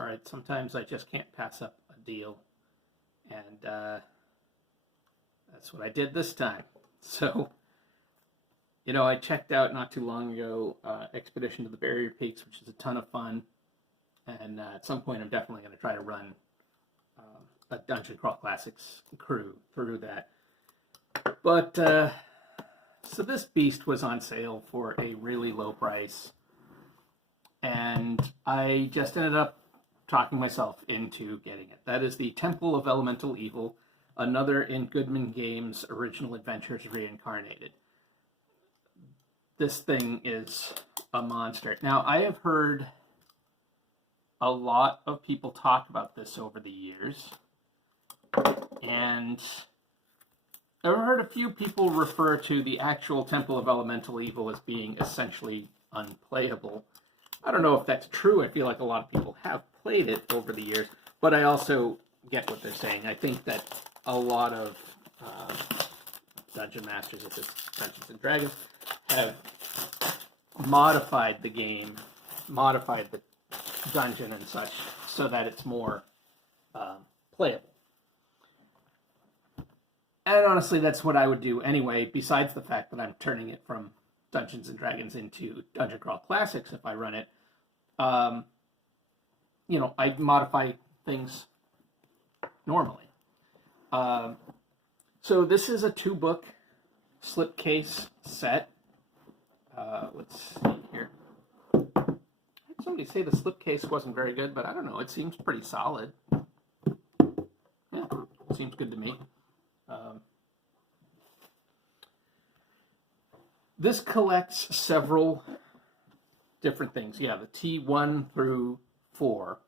All right, sometimes I just can't pass up a deal, and that's what I did this time. So, I checked out not too long ago Expedition to the Barrier Peaks, which is a ton of fun, and at some point I'm definitely going to try to run a Dungeon Crawl Classics crew through that. But, so this beast was on sale for a really low price, and I just ended up talking myself into getting it. That is the Temple of Elemental Evil, another in Goodman Games' original Adventures Reincarnated. This thing is a monster. Now, I have heard a lot of people talk about this over the years, and I've heard a few people refer to the actual Temple of Elemental Evil as being essentially unplayable. I don't know if that's true. I feel like a lot of people have played it over the years, but I also get what they're saying. I think that a lot of dungeon masters at this Dungeons and Dragons have modified the game, modified the dungeon and such, so that it's more playable. And honestly, that's what I would do anyway, besides the fact that I'm turning it from Dungeons and Dragons into Dungeon Crawl Classics if I run it. I modify things normally. So this is a 2-book slipcase set. Let's see here. Somebody say the slipcase wasn't very good, but I don't know. It seems pretty solid. Yeah, it seems good to me. This collects several different things. Yeah, the T1 through 4.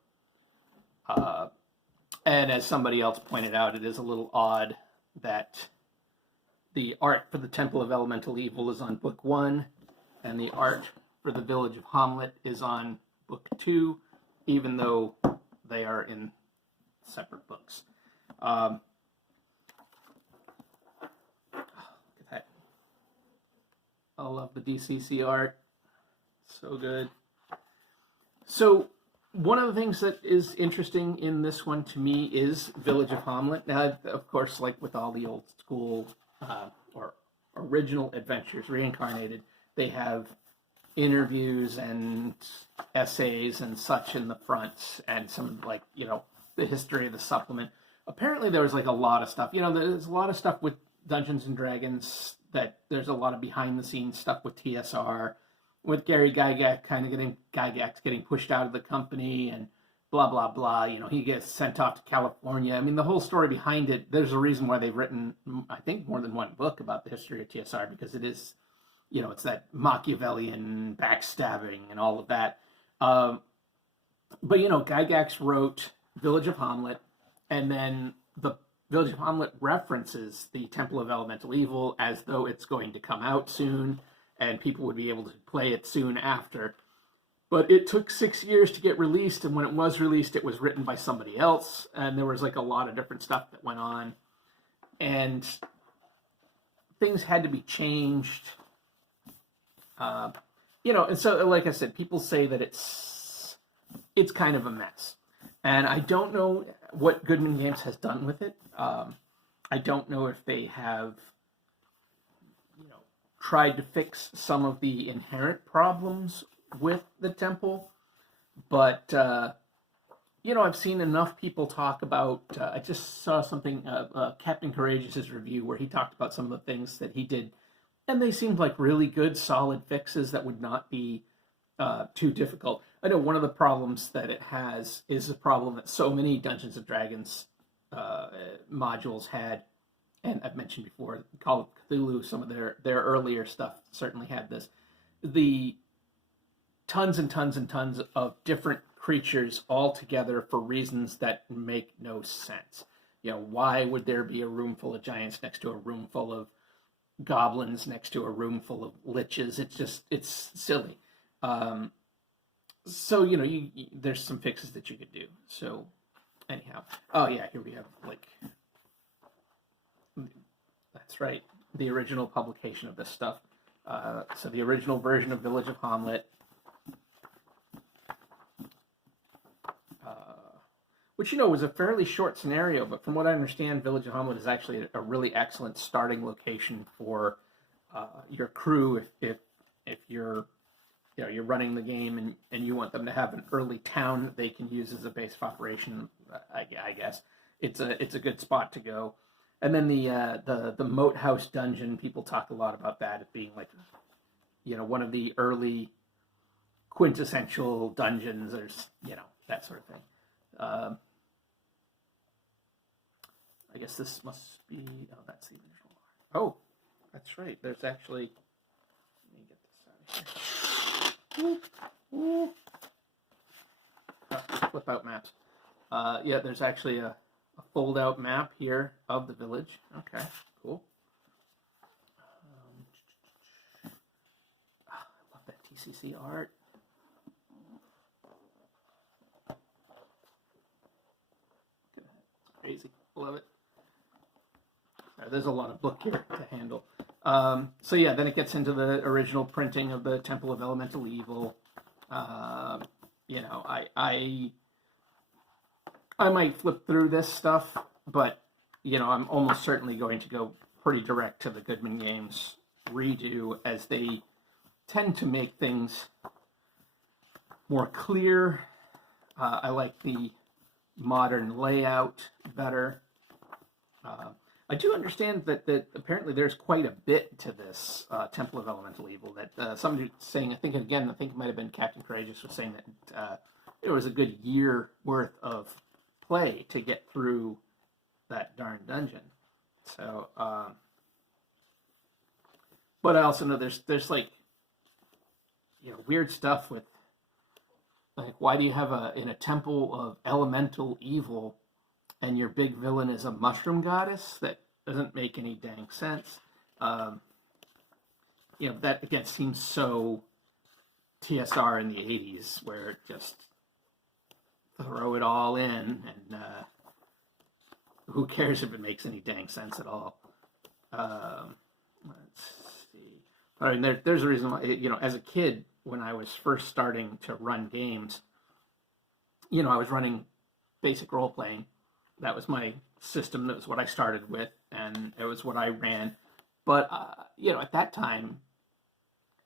And as somebody else pointed out, it is a little odd that the art for the Temple of Elemental Evil is on book 1, and the art for the Village of Hamlet is on book 2, even though they are in separate books. Look at that. I love the DCC art. So good. So one of the things that is interesting in this one to me is Village of Hamlet. Now, of course, like with all the old school or original Adventures Reincarnated, they have interviews and essays and such in the front, and some the history of the supplement. Apparently there was a lot of stuff. There's a lot of stuff with Dungeons and Dragons, that there's a lot of behind the scenes stuff with TSR, with Gary Gygax getting pushed out of the company and blah, blah, blah. He gets sent off to California. I mean, the whole story behind it, there's a reason why they've written, I think, more than one book about the history of TSR, because it is, it's that Machiavellian backstabbing and all of that. But, Gygax wrote Village of Hamlet, and then the Village of Hamlet references the Temple of Elemental Evil as though it's going to come out soon, and people would be able to play it soon after. But it took 6 years to get released, and when it was released, it was written by somebody else, and there was a lot of different stuff that went on, and things had to be changed. And so, like I said, people say that it's kind of a mess. And I don't know what Goodman Games has done with it. I don't know if they have, tried to fix some of the inherent problems with the temple. But, I've seen enough people talk about, I just saw something, Captain Courageous's review, where he talked about some of the things that he did, and they seemed like really good, solid fixes that would not be too difficult. I know one of the problems that it has is a problem that so many Dungeons & Dragons modules had, and I've mentioned before, Call of Cthulhu, some of their earlier stuff certainly had this. The tons and tons and tons of different creatures all together for reasons that make no sense. Why would there be a room full of giants next to a room full of goblins next to a room full of liches? It's silly. So, there's some fixes that you could do. So, anyhow. Oh, yeah, here we have, that's right, the original publication of this stuff. So the original version of Village of Hamlet which, you know, was a fairly short scenario, but from what I understand, Village of Homewood is actually a really excellent starting location for your crew if you're, you know, you're running the game and you want them to have an early town that they can use as a base of operation. I guess it's a good spot to go. And then the Moat House dungeon, people talk a lot about that as being like, you know, one of the early quintessential dungeons, or, you know, that sort of thing. I guess this must be, oh, that's the original. Oh, that's right. There's actually, let me get this out of here. Flip out maps. Yeah, there's actually a fold out map here of the village. Okay, cool. I love that TCC art. It's crazy. Love it. There's a lot of book here to handle. So yeah, then it gets into the original printing of the Temple of Elemental Evil. You know, I might flip through this stuff, but, you know, I'm almost certainly going to go pretty direct to the Goodman Games redo, as they tend to make things more clear. I like the modern layout better. I do understand that apparently there's quite a bit to this Temple of Elemental Evil. That somebody was saying, I think it might have been Captain Courageous, was saying that it was a good year worth of play to get through that darn dungeon. So, but I also know there's like, you know, weird stuff with, like, why do you have in a temple of elemental evil and your big villain is a mushroom goddess? That doesn't make any dang sense. You know, that again seems so TSR in the 80s, where it just throw it all in, and who cares if it makes any dang sense at all. Let's see. I mean, there's a reason why, you know, as a kid, when I was first starting to run games, you know, I was running basic role-playing. That was my system. That was what I started with, and it was what I ran. But, you know, at that time,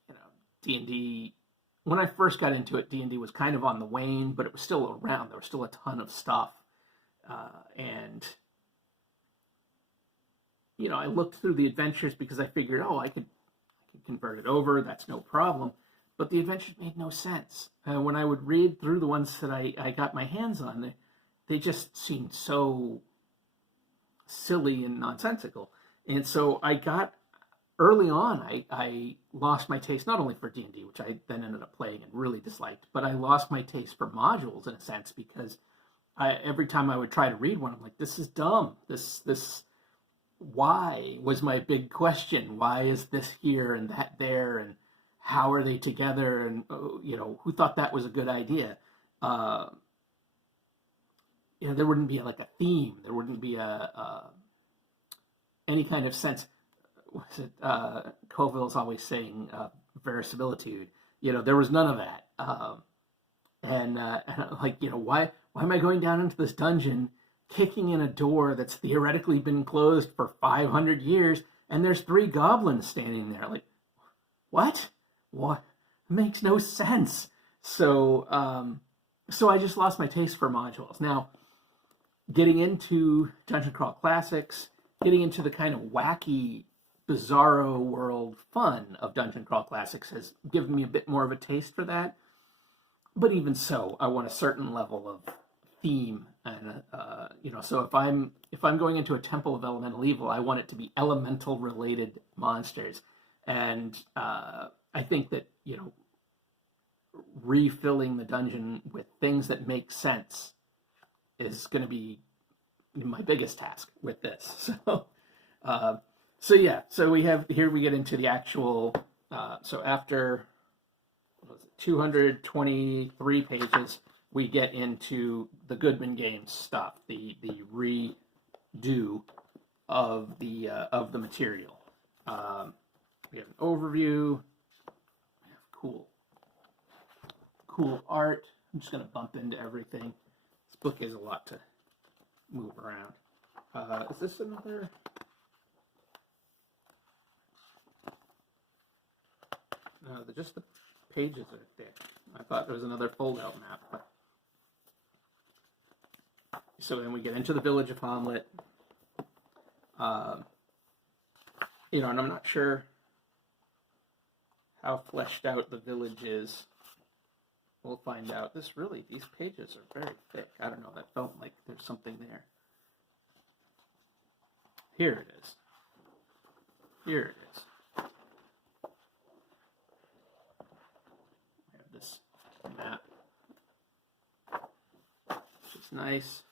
you know, D&D, when I first got into it, D&D was kind of on the wane, but it was still around. There was still a ton of stuff. And, you know, I looked through the adventures because I figured, oh, I could convert it over. That's no problem. But the adventures made no sense. When I would read through the ones that I got my hands on, they just seemed so silly and nonsensical. And so I got, early on, I lost my taste not only for D&D, which I then ended up playing and really disliked, but I lost my taste for modules in a sense, because every time I would try to read one, I'm like, this is dumb. This why was my big question. Why is this here and that there, and how are they together, and you know, who thought that was a good idea? You know, there wouldn't be like a theme. There wouldn't be any kind of sense. What's it? Colville's always saying verisimilitude. You know, there was none of that. And I'm like, you know, why am I going down into this dungeon, kicking in a door that's theoretically been closed for 500 years, and there's 3 goblins standing there? Like, what? What? It makes no sense. So, so I just lost my taste for modules. Now, getting into Dungeon Crawl Classics, getting into the kind of wacky, bizarro world fun of Dungeon Crawl Classics has given me a bit more of a taste for that. But even so, I want a certain level of theme, and you know, so if I'm going into a Temple of Elemental Evil, I want it to be elemental related monsters, and I think that, you know, refilling the dungeon with things that make sense is going to be my biggest task with this. So yeah, so we get into the actual. So after 223 pages, we get into the Goodman Games stuff, the redo of the material. We have an overview. We have cool art. I'm just going to bump into everything. This book is a lot to move around. Is this another? No, just the pages are thick. I thought there was another fold-out map. But... So then we get into the village of Hamlet. You know, and I'm not sure how fleshed out the village is. We'll find out. These pages are very thick. I don't know, that felt like there's something there. Here it is. Here it is. We have this map, which is nice.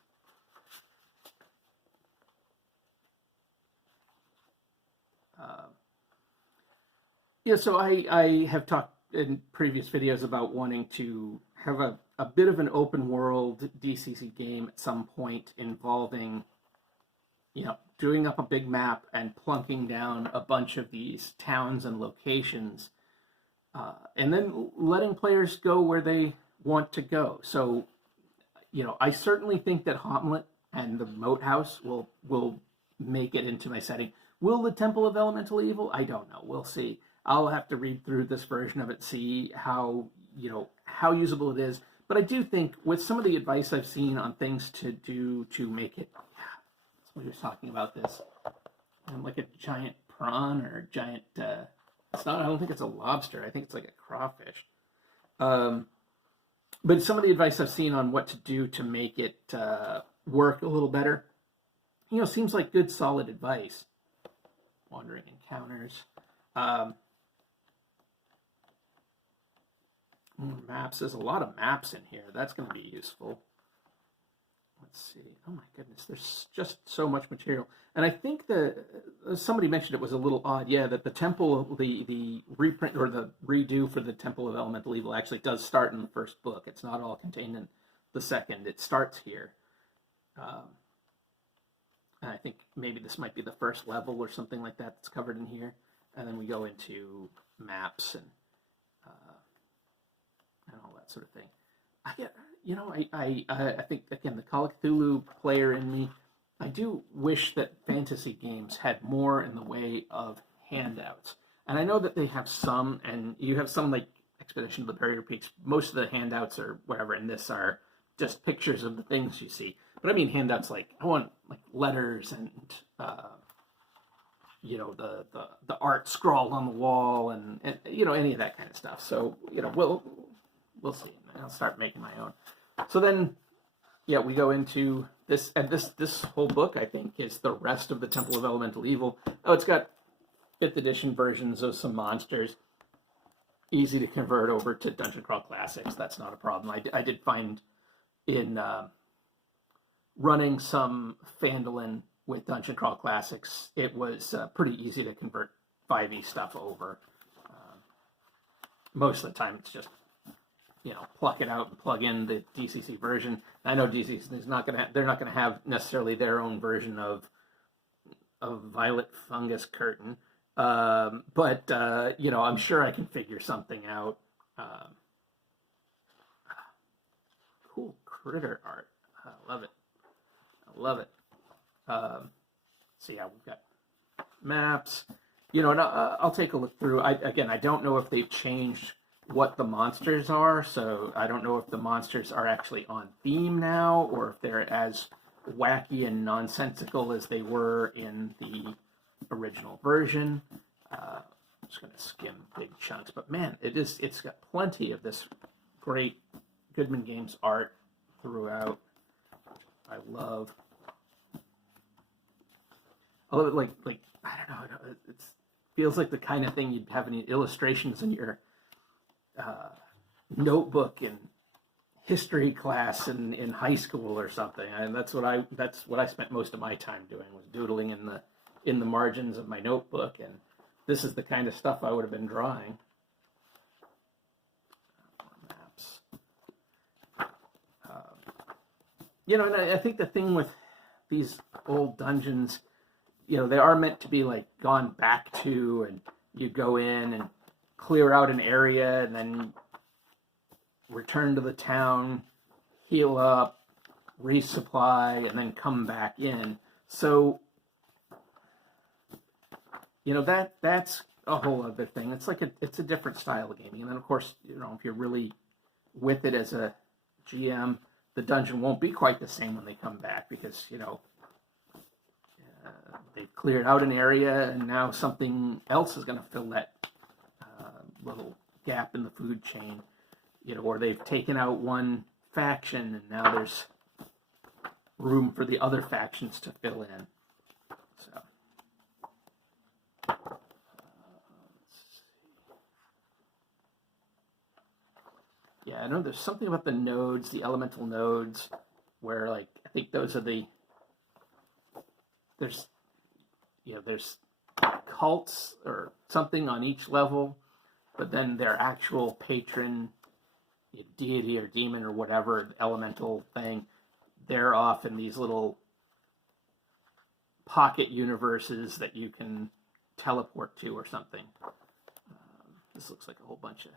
Yeah, so I have talked in previous videos about wanting to have a bit of an open world DCC game at some point involving, you know, doing up a big map and plunking down a bunch of these towns and locations, and then letting players go where they want to go. So, you know, I certainly think that Hamlet and the Moat House will make it into my setting. Will the Temple of Elemental Evil? I don't know. We'll see. I'll have to read through this version of it, see how usable it is. But I do think with some of the advice I've seen on things to do to make it, somebody was talking about this, like a giant prawn or a giant, it's not, I don't think it's a lobster. I think it's like a crawfish. But some of the advice I've seen on what to do to make it work a little better, you know, seems like good, solid advice. Wandering encounters. Maps. There's a lot of maps in here. That's going to be useful. Let's see. Oh my goodness. There's just so much material. And I think somebody mentioned it was a little odd. Yeah, that the temple, the reprint or the redo for the Temple of Elemental Evil actually does start in the first book. It's not all contained in the second. It starts here. And I think maybe this might be the first level or something like that that's covered in here. And then we go into maps and all that sort of thing. I think, again, the Call of Cthulhu player in me, I do wish that fantasy games had more in the way of handouts. And I know that they have some, and you have some like Expedition of the Barrier Peaks. Most of the handouts or whatever in this are just pictures of the things you see. But I mean handouts like, I want like letters and, you know, the art scrawled on the wall and, you know, any of that kind of stuff. So, you know, we'll see. I'll start making my own. So then, yeah, we go into this, and this whole book, I think, is the rest of the Temple of Elemental Evil. Oh, it's got 5th edition versions of some monsters. Easy to convert over to Dungeon Crawl Classics. That's not a problem. I did find in running some Phandalin with Dungeon Crawl Classics, it was pretty easy to convert 5e stuff over. Most of the time, it's just, you know, pluck it out and plug in the DCC version. I know DCC is not gonna. They're not gonna have necessarily their own version of Violet Fungus Curtain, but you know, I'm sure I can figure something out. Cool critter art. I love it. I love it. So yeah, we've got maps. You know, and I'll take a look through. I don't know if they've changed what the monsters are, so I don't know if the monsters are actually on theme now or if they're as wacky and nonsensical as they were in the original version. I'm just going to skim big chunks, but man, it's got plenty of this great Goodman Games art throughout. I love it. Like I don't know, it feels like the kind of thing you'd have any illustrations in your notebook in history class in high school or something. And that's what I spent most of my time doing, was doodling in the margins of my notebook, and this is the kind of stuff I would have been drawing. Maps. You know, and I think the thing with these old dungeons, you know, they are meant to be like gone back to, and you go in and clear out an area and then return to the town, heal up, resupply and then come back in. So, you know, that's a whole other thing. It's like it's a different style of gaming. And then of course, you know, if you're really with it as a GM, the dungeon won't be quite the same when they come back because, you know, they've cleared out an area and now something else is going to fill that little gap in the food chain, you know, or they've taken out one faction and now there's room for the other factions to fill in. So, yeah, I know there's something about the nodes, the elemental nodes, where like I think those are there's cults or something on each level, but then their actual patron deity or demon or whatever elemental thing, they're off in these little pocket universes that you can teleport to or something. This looks like a whole bunch of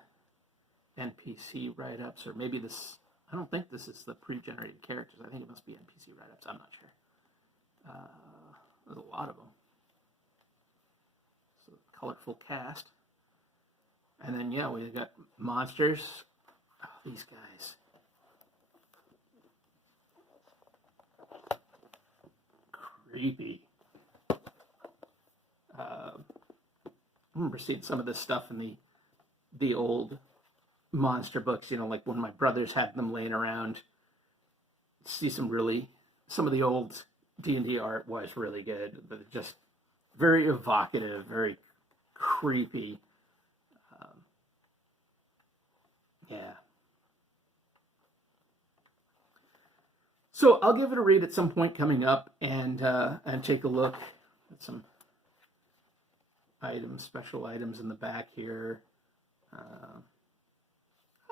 NPC write-ups, or maybe this, I don't think this is the pre-generated characters. I think it must be NPC write-ups. I'm not sure. There's a lot of them. So, colorful cast. And then, yeah, we've got monsters. Oh, these guys. Creepy. I remember seeing some of this stuff in the old monster books, you know, like when my brothers had them laying around. See some of the old D&D art was really good, but just very evocative, very creepy. Yeah. So I'll give it a read at some point coming up and take a look at some items, special items in the back here.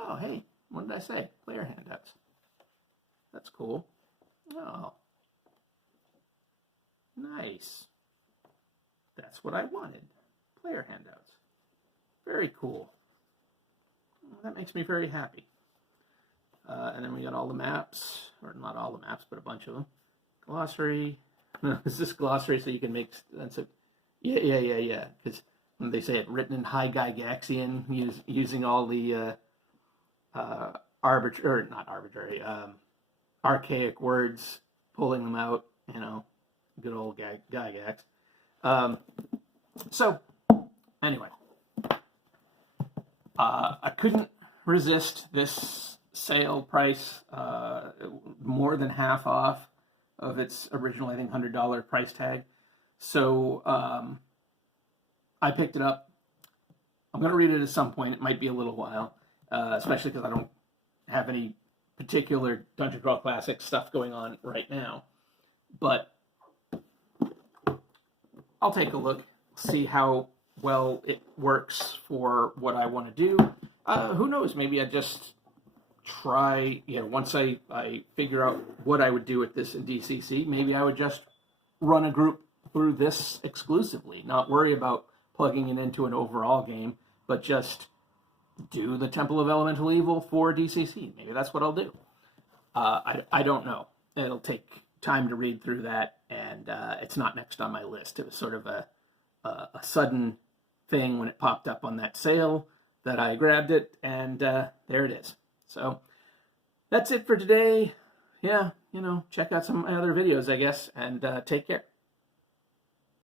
Oh, hey, what did I say? Player handouts. That's cool. Oh, nice. That's what I wanted. Player handouts. Very cool. That makes me very happy. And then we got all the maps, or not all the maps, but a bunch of them. Glossary. Is this glossary so you can make sense of? Yeah. Because when they say it written in High Gygaxian, using all the archaic words, pulling them out, you know, good old Gygax. So, anyway, I couldn't resist this sale price, more than half off of its original, I think, $100 price tag. So I picked it up. I'm going to read it at some point. It might be a little while, especially because I don't have any particular Dungeon Crawl Classic stuff going on right now. But I'll take a look, see how well it works for what I want to do. Who knows? Maybe I just try, once I figure out what I would do with this in DCC, maybe I would just run a group through this exclusively, not worry about plugging it into an overall game, but just do the Temple of Elemental Evil for DCC. Maybe that's what I'll do. I don't know. It'll take time to read through that, and it's not next on my list. It was sort of a sudden thing when it popped up on that sale that I grabbed it, and there it is. So that's it for today. Yeah, check out some of my other videos, I guess, and take care.